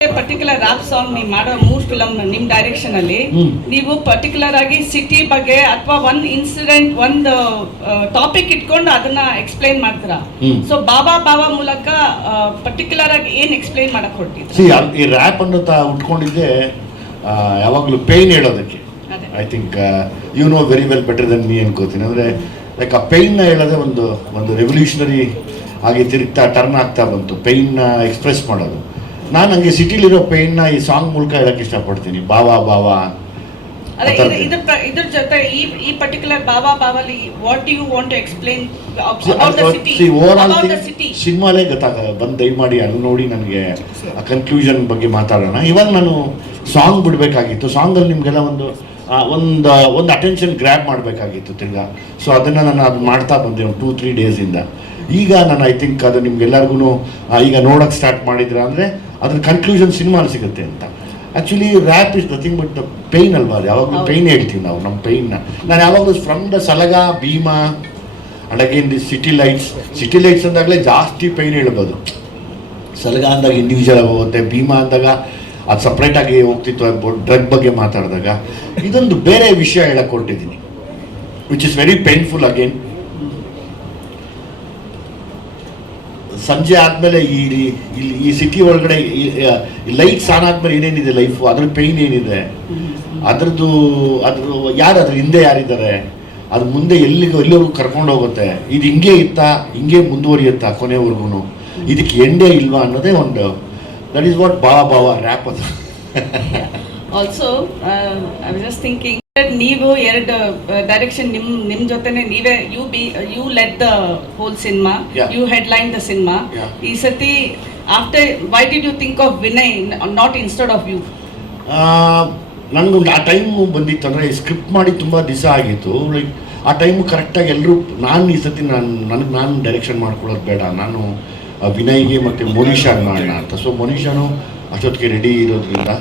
Particular rap song ನೀವು ಮಾಡೋ 3 film ನಿಮ್ ಡೈರೆಕ್ಷನ್ ಅಲ್ಲಿ ನೀವು ಪರ್ಟಿಕ್ಯುಲರ್ ಆಗಿ ಸಿಟಿ ಬಗ್ಗೆ ಅಥವಾ ಒಂದ್ ಇನ್ಸಿಡೆಂಟ್ ಒಂದು ಟಾಪಿಕ್ ಇಟ್ಕೊಂಡು ಅದನ್ನ ಎಕ್ಸ್ಪ್ಲೈನ್ ಮಾಡ್ತೀರಾ. ಸೊ ಬಾಬಾ ಮೂಲಕ ಪರ್ಟಿಕ್ಯುಲರ್ ಆಗಿ ಏನ್ ಎಕ್ಸ್ಪ್ಲೈನ್ ಮಾಡಕ್ ಹೊರಟಿದ್ರಿ? ಈ ರ್ಯಾಪ್ ಅನ್ನೋ ಉಟ್ಕೊಂಡಿದ್ದೆ ಯಾವಾಗಲೂ ಪೇನ್ ಹೇಳೋದಕ್ಕೆ. I think you know very well better than me ಅನ್ಕೋತೀನಿ. ಅಂದರೆ ಲೈಕ್ ಆ ಪೇನ್ನ ಹೇಳೋದೇ ಒಂದು ರೆವಲ್ಯೂಷನರಿ ಆಗಿ ತಿರುಗ್ತಾ ಟರ್ನ್ ಆಗ್ತಾ ಬಂತು, ಪೇನ್ನ ಎಕ್ಸ್ಪ್ರೆಸ್ ಮಾಡೋದು. ನಾನು ಹಂಗೆ ಸಿಟಿಲಿರೋ ಪೇನ್ನ ಈ ಸಾಂಗ್ ಮೂಲಕ ಹೇಳಕ್ಕೆ ಇಷ್ಟಪಡ್ತೀನಿ. ಬಾವಾ ಇದ್ರ ಜೊತೆ ಈ ಪರ್ಟಿಕ್ಯುಲರ್ ಬಾವಾಲಿ what do you want to explain about the city? ಸಿನಿಮಾಲೇ ಬಂದು ದಯಮಾಡಿ ಅಲ್ಲಿ ನೋಡಿ ನನಗೆ ಆ ಕನ್ಕ್ಲೂಷನ್ ಬಗ್ಗೆ ಮಾತಾಡೋಣ. ಇವಾಗ ನಾನು ಸಾಂಗ್ ಬಿಡಬೇಕಾಗಿತ್ತು. ಸಾಂಗಲ್ಲಿ ನಿಮಗೆಲ್ಲ ಒಂದು ಅಟೆನ್ಷನ್ ಗ್ರ್ಯಾಬ್ ಮಾಡಬೇಕಾಗಿತ್ತು ತಿರ್ಗಾ. ಸೊ ಅದನ್ನು ನಾನು ಅದು ಮಾಡ್ತಾ ಬಂದೆ ಒಂದು 2-3 ಡೇಸಿಂದ. ಈಗ ನಾನು ಐ ಥಿಂಕ್ ಅದು ನಿಮ್ಗೆಲ್ಲರಿಗೂ ಈಗ ನೋಡೋಕ್ಕೆ ಸ್ಟಾರ್ಟ್ ಮಾಡಿದ್ರ ಅಂದರೆ ಅದ್ರ ಕನ್ಕ್ಲೂಷನ್ ಸಿನಿಮಾಲಿ ಸಿಗುತ್ತೆ ಅಂತ. Actually rap is nothing but pain ಅಲ್ವಾ? ಯಾವಾಗಲೂ ಪೇಯ್ನ್ ಹೇಳ್ತೀವಿ ನಾವು, ನಮ್ಮ ಪೇಯ್ನ. ನಾನು ಯಾವಾಗಲೂ from the Salaga, Bheema and again the city lights ಅಂದಾಗಲೇ ಜಾಸ್ತಿ ಪೇಯ್ನ್ ಹೇಳ್ಬೋದು. ಸಲಗ ಅಂದಾಗ ಇಂಡಿವಿಜುವಲ್ ಆಗಿ ಹೋಗುತ್ತೆ, ಭೀಮಾ ಅಂದಾಗ ಅದು ಸಪ್ರೇಟಾಗಿ ಹೋಗ್ತಿತ್ತು. ಡ್ರಗ್ ಬಗ್ಗೆ ಮಾತಾಡಿದಾಗ ಇದೊಂದು ಬೇರೆ ವಿಷಯ ಹೇಳಕ್ಕೆ ಹೊರಟಿದ್ದೀನಿ, which is very painful. Again ಸಂಜೆ ಆದಮೇಲೆ ಈ ಸಿಟಿ ಒಳಗಡೆ ಲೈಟ್ಸ್ ಆನ್ ಆದಮೇಲೆ ಏನೇನಿದೆ ಲೈಫು, ಅದ್ರ ಪೇಯ್ನ್ ಏನಿದೆ, ಅದ್ರ ಹಿಂದೆ ಯಾರಿದ್ದಾರೆ, ಅದು ಮುಂದೆ ಎಲ್ಲಿವರೆಗೂ ಕರ್ಕೊಂಡು ಹೋಗುತ್ತೆ, ಇದು ಹಿಂಗೆ ಮುಂದುವರಿಯುತ್ತಾ ಕೊನೆವರೆಗೂ, ಇದಕ್ಕೆ ಎಂಡೇ ಇಲ್ವಾ ಅನ್ನೋದೇ ಒಂದು. ದಟ್ ಈಸ್ ವಾಟ್ ಬಾವಾ ರ್ಯಾಪ್ ಅದು. Also I was just thinking ನೀವು ಎರಡು ಡೈರೆಕ್ಷನ್ ನಿಮ್ ಜೊತೆನೆ ನೀವೇ you led the whole cinema, you headline the cinema. ಈ ಸತಿ after why did you think of Vinay not instead of you? ನನಗೊಂದು ಆ ಟೈಮು ಬಂದಿತ್ತು. ಅಂದರೆ ಸ್ಕ್ರಿಪ್ಟ್ ಮಾಡಿ ತುಂಬ ದಿವಸ ಆಗಿತ್ತು. ಲೈಕ್ ಆ ಟೈಮು ಕರೆಕ್ಟಾಗಿ ಎಲ್ಲರೂ ಈ ಸತಿ ನಾನು ಡೈರೆಕ್ಷನ್ ಮಾಡ್ಕೊಳ್ಳೋದು ಬೇಡ, ನಾನು ವಿನಯ್ಗೆ ಮತ್ತು ಮೋನಿಷಾಗೆ ಮಾಡೋಣ ಅಂತ. ಸೊ ಮೋನಿಷಾನು ಅಷ್ಟೊತ್ತಿಗೆ ರೆಡಿ ಇರೋದ್ರಿಂದ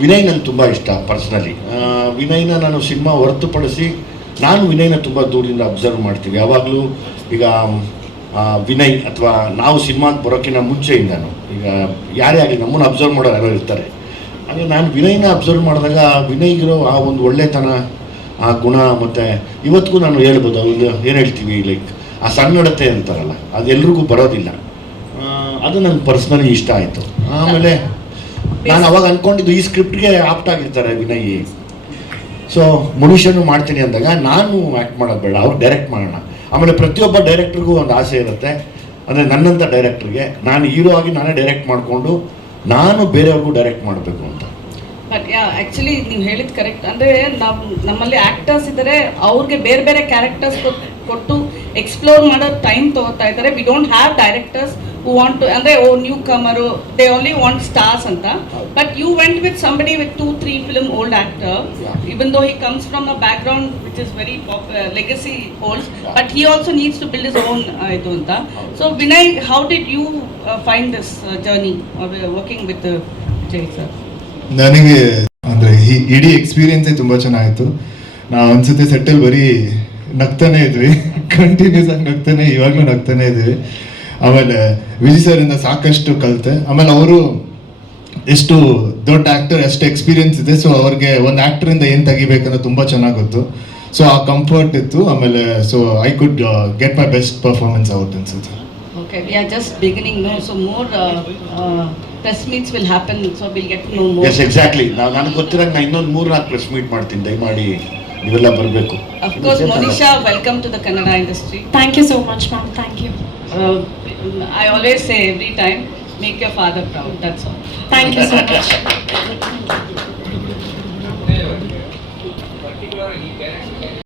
ವಿನಯ್ ನನಗೆ ತುಂಬ ಇಷ್ಟ ಪರ್ಸ್ನಲಿ. ವಿನಯ್ನ ನಾನು ಸಿನಿಮಾ ಹೊರತುಪಡಿಸಿ ನಾನು ವಿನಯ್ನ ತುಂಬ ದೂರದಿಂದ ಅಬ್ಸರ್ವ್ ಮಾಡ್ತೀವಿ ಯಾವಾಗಲೂ. ಈಗ ವಿನಯ್ ಅಥವಾ ನಾವು ಸಿನಿಮಾಗೆ ಬರೋಕ್ಕಿಂತ ಮುಂಚೆಯಿಂದನು ಈಗ ಯಾರೇ ಆಗಲಿ ನಮ್ಮನ್ನು ಅಬ್ಸರ್ವ್ ಮಾಡೋರು ಯಾರೋ ಇರ್ತಾರೆ. ಹಾಗೆ ನಾನು ವಿನಯ್ನ ಅಬ್ಸರ್ವ್ ಮಾಡಿದಾಗ ವಿನಯ್ಗಿರೋ ಆ ಒಂದು ಒಳ್ಳೆತನ, ಆ ಗುಣ, ಮತ್ತು ಇವತ್ತಿಗೂ ನಾನು ಹೇಳ್ಬೋದು ಅವ್ರಿಗೆ ಏನು ಹೇಳ್ತೀವಿ ಲೈಕ್ ಆ ಸನ್ನಡತೆ ಅಂತಾರಲ್ಲ, ಅದು ಎಲ್ರಿಗೂ ಬರೋದಿಲ್ಲ. ಅದು ನನಗೆ ಪರ್ಸ್ನಲಿ ಇಷ್ಟ ಆಯಿತು. ಆಮೇಲೆ ನಾನು ಅವಾಗ ಅಂದ್ಕೊಂಡಿದ್ದು ಈ ಸ್ಕ್ರಿಪ್ಟ್ಗೆ ಆಪ್ಟ್ ಆಗಿರ್ತಾರೆ ವಿನಯ್. ಸೊ ಮನುಷ್ಯನು ಮಾಡ್ತೀನಿ ಅಂದಾಗ ನಾನು ಆ್ಯಕ್ಟ್ ಮಾಡೋದು ಬೇಡ, ಅವ್ರು ಡೈರೆಕ್ಟ್ ಮಾಡೋಣ. ಆಮೇಲೆ ಪ್ರತಿಯೊಬ್ಬ ಡೈರೆಕ್ಟ್ರಿಗೂ ಒಂದು ಆಸೆ ಇರುತ್ತೆ, ಅಂದರೆ ನನ್ನಂಥ ಡೈರೆಕ್ಟ್ರಿಗೆ ನಾನು ಹೀರೋ ಆಗಿ ನಾನೇ ಡೈರೆಕ್ಟ್ ಮಾಡಿಕೊಂಡು ನಾನು ಬೇರೆಯವ್ರಿಗೂ ಡೈರೆಕ್ಟ್ ಮಾಡಬೇಕು ಅಂತ. ಬಟ್ ಆ್ಯಕ್ಚುಲಿ ನೀವು ಹೇಳಿದ್ದು ಕರೆಕ್ಟ್. ಅಂದರೆ ನಮ್ಮಲ್ಲಿ ಆ್ಯಕ್ಟರ್ಸ್ ಇದ್ದಾರೆ, ಅವ್ರಿಗೆ ಬೇರೆ ಬೇರೆ ಕ್ಯಾರೆಕ್ಟರ್ಸ್ ಕೊಟ್ಟು ಎಕ್ಸ್ಪ್ಲೋರ್ ಮಾಡೋ ಟೈಮ್ ತೊಗೋತಾ ಇದ್ದಾರೆ. We don't have directors who want to, ಅಂದರೆ new ಕಮರು, they only want stars ಅಂತ. But you went with somebody with 2-3 film old actor, even though he comes from a background which is very popular, legacy holds, but he also needs to build his own ಇದು ಅಂತ. So Vinay, how did you find this journey of working with Vijay sir? ನನಗೆ ಅಂದರೆ ಇಡೀ ಎಕ್ಸ್ಪೀರಿಯನ್ಸೇ ತುಂಬ ಚೆನ್ನಾಗಿತ್ತು. ನಾವು ಅನ್ಸುತ್ತೆ ಸೆಟ್ಟಲ್ಲಿ ಬರೀ ನಗ್ತಾನೆ ಇದ್ವಿ, ಕಂಟಿನ್ಯೂಸ್ ಆಗಿ ಇವಾಗಲೂ ನಗ್ತಾನೆ ಇದ್ವಿ. ಆಮೇಲೆ ವಿಜಯ್ ಸರಿಂದ ಸಾಕಷ್ಟು ಕಲಿತೆ. ಆಮೇಲೆ ಅವರು ಎಷ್ಟು ದೊಡ್ಡ ಆ್ಯಕ್ಟರ್, ಎಷ್ಟು ಎಕ್ಸ್ಪೀರಿಯನ್ಸ್ ಇದೆ. ಸೊ ಅವ್ರಿಗೆ ಒಂದು ಆ್ಯಕ್ಟರಿಂದ ಏನು ತೆಗಿಬೇಕಂದ್ರೆ ತುಂಬ ಚೆನ್ನಾಗಿ ಗೊತ್ತು. ಸೊ ಆ ಕಂಫರ್ಟ್ ಇತ್ತು. ಆಮೇಲೆ so I could get my best performance out ಅನ್ಸುತ್ತೆ. Okay, we are just beginning now, so more press meets will happen, so we'll get to know more. Yes, exactly. ನನಗೆ ಗೊತ್ತಿರಂಗೆ ನಾನು ಇನ್ನೊಂದು 3-4 ಪ್ರೆಸ್ ಮೀಟ್ ಮಾಡ್ತೀನಿ, ದಯಮಾಡಿ ನೀವೆಲ್ಲ ಬರಬೇಕು. Of course, Monisha, welcome to the Kannada industry. Thank you so much, ma'am. Thank you. I always say every time, make your father proud, that's all. Thank you so much.